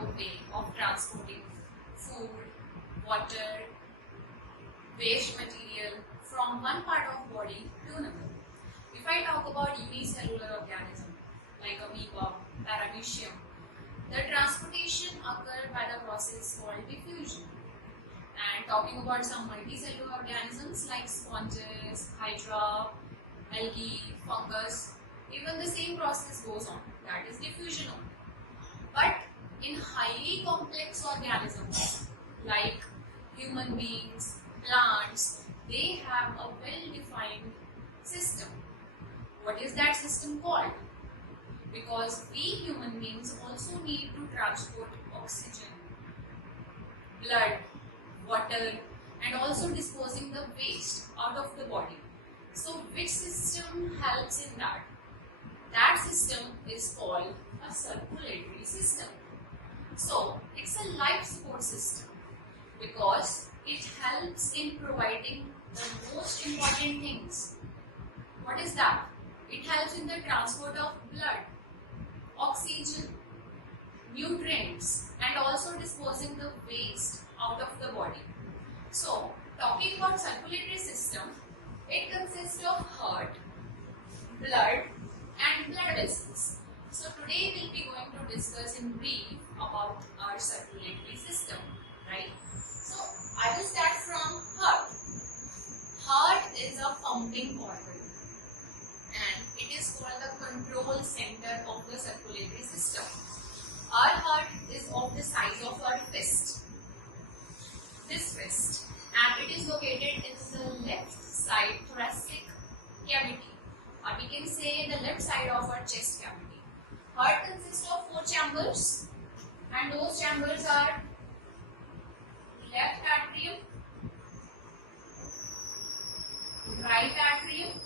have a way of transporting food, water, waste material from one part of body to another. If I talk about unicellular organism like amoeba, paramecium, the transportation occurs by the process called diffusion. And talking about some multicellular organisms like sponges, hydra, algae, fungus, even the same process goes on, that is diffusion only. But in highly complex organisms like human beings, plants, they have a well-defined system. What is that system called? Because we human beings also need to transport oxygen, blood, water, and also disposing the waste out of the body. So which system helps in that? That system is called a circulatory system. So it's a life support system because it helps in providing the most important things. What is that? It helps in the transport of blood, oxygen, nutrients, and also disposing the waste out of the body. So talking about circulatory system, it consists of heart, blood, and blood vessels. So today we'll be going to discuss in brief about our circulatory system, right? So I will start from heart. Heart is a pumping organ and it is called the control center of the circulatory system. Our heart is of the size of our fist, this fist, and it is located in the left side thoracic cavity, or we can say the left side of our chest cavity. Heart consists of 4 chambers, and those chambers are left atrium, right atrium,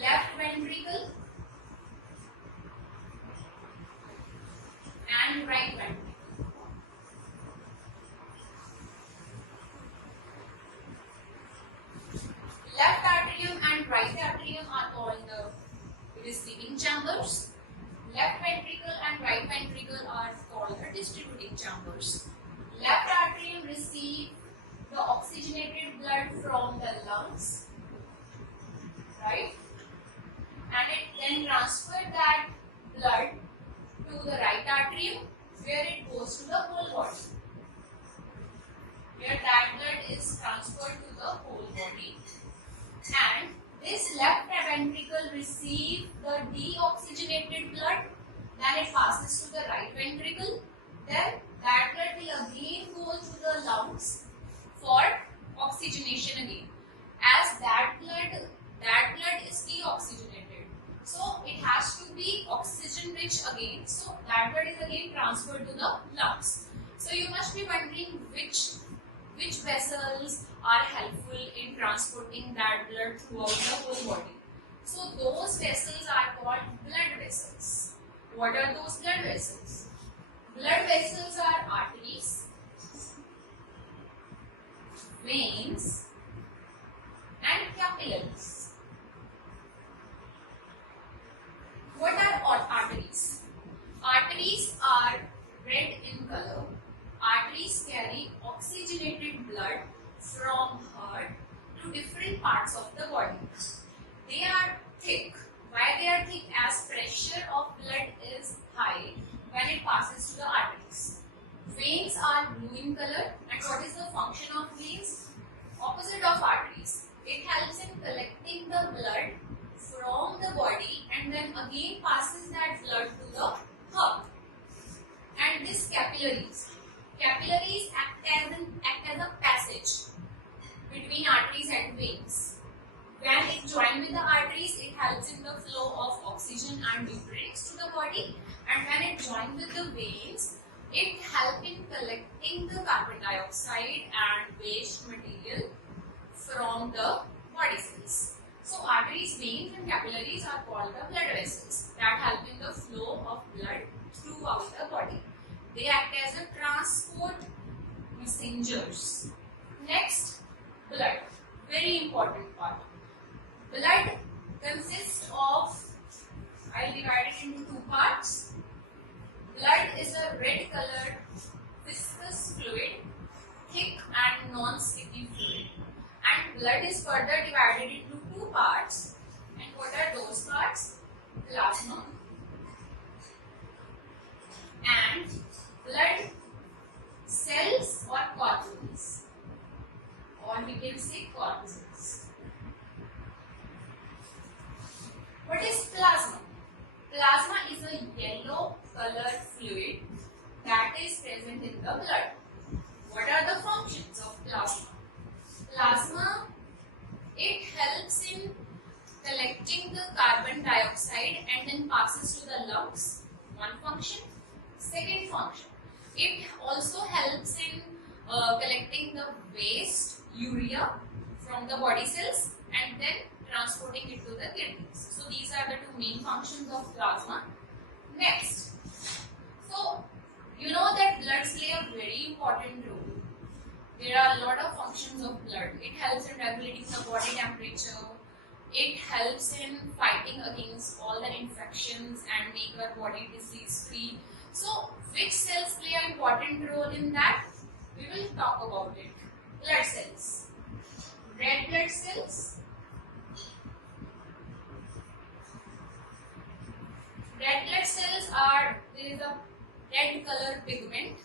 left ventricle, and right ventricle. Left atrium and right atrium are called the receiving chambers. Left ventricle and right ventricle are called the distributing chambers. Left atrium receives the oxygenated blood from the lungs, right? And it then transfers that blood to the right atrium where it goes to the whole body. Where that blood is transferred to the whole body. And this left ventricle receives the deoxygenated blood, then it passes to the right ventricle, then that blood will again go to the lungs for oxygenation again. As that blood is deoxygenated, so it has to be oxygen rich again, so that blood is again transferred to the lungs. So you must be wondering which vessels are helpful in transporting that blood throughout the whole body. So those vessels are called blood vessels. What are those blood vessels? Blood vessels are arteries, veins, and capillaries. What are arteries? Arteries are red in color. Arteries carry oxygenated blood from heart to different parts of the body. They are thick. Why they are thick? As pressure of blood is high when it passes to the arteries. Veins are blue in color, and what is the function of veins? Opposite of arteries. It helps in collecting the blood from the body and then again passes that blood to the heart. And this capillaries act as a passage between arteries and veins. When it joins with the arteries, it helps in the flow of oxygen and nutrients to the body, and when it joins with the veins, it helps in collecting the carbon dioxide and waste material from the body cells. So arteries, veins and capillaries are called the blood vessels that help in the flow of blood throughout the body. They act as a transport messengers. Next, blood. Very important part. Blood consists of, I'll is a red colored viscous fluid, thick and non-sticky fluid. And blood is further divided into two parts. And what are those parts? Plasma and blood cells or corpuscles, or we can say corpuscles. What is plasma? Plasma is a yellow colored fluid that is present in the blood. What are the functions of plasma? Plasma, it helps in collecting the carbon dioxide and then passes to the lungs. One function. Second function, it also helps in collecting the waste, urea, from the body cells and then transporting it to the kidneys. So these are the two main functions of plasma. Next, so you know that bloods play a very important role. There are a lot of functions of blood. It helps in regulating the body temperature. It helps in fighting against all the infections and make our body disease free. So which cells play an important role in that? We will talk about it. Blood cells. Red blood cells. Red blood cells are, there is a red color pigment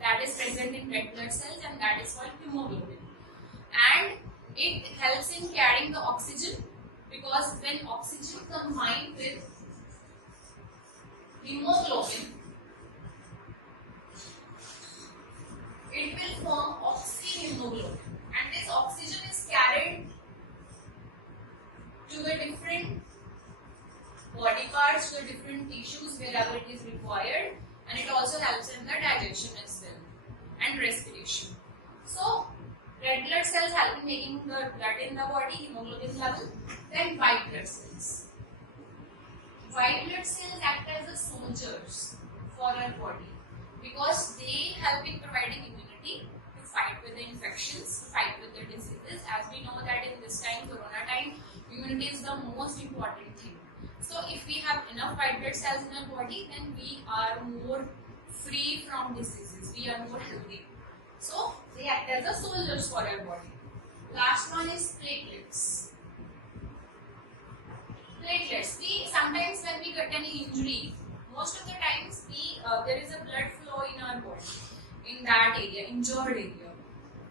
that is present in red blood cells, and that is called hemoglobin. And it helps in carrying the oxygen, because when oxygen combined with hemoglobin, it will form oxyhemoglobin, and this oxygen is carried to the different body parts, to the different tissues wherever it is required, and it also helps in the digestion as well and respiration. So red blood cells help in making the blood in the body, hemoglobin level. Then white blood cells. White blood cells act as the soldiers for our body, because they help in providing immunity to fight with the infections, to fight with the diseases. As we know that in this time, corona time, immunity is the most important thing. So if we have enough white blood cells in our body, then we are more free from diseases, we are more healthy. So they act as the soldiers for our body. Last one is platelets. Platelets. We sometimes, when we get any injury, most of the times there is a blood flow in our body, in that area, injured area.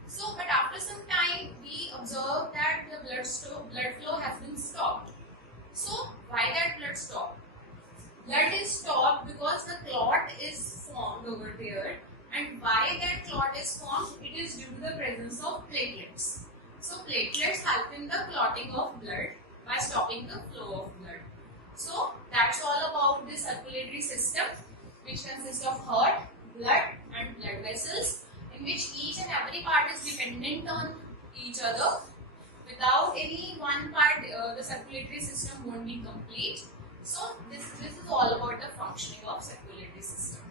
So, but after some time, we observe that the blood flow has been stopped. So, why that blood stopped? Blood is stopped because the clot is formed over there. And why that clot is formed? It is due to the presence of platelets. So, platelets help in the clotting of blood by stopping the flow of blood. So, that's all about the circulatory system, which consists of heart, blood and blood vessels, in which each and every part is dependent on each other. Without any one part, the circulatory system won't be complete. So, this is all about the functioning of circulatory system.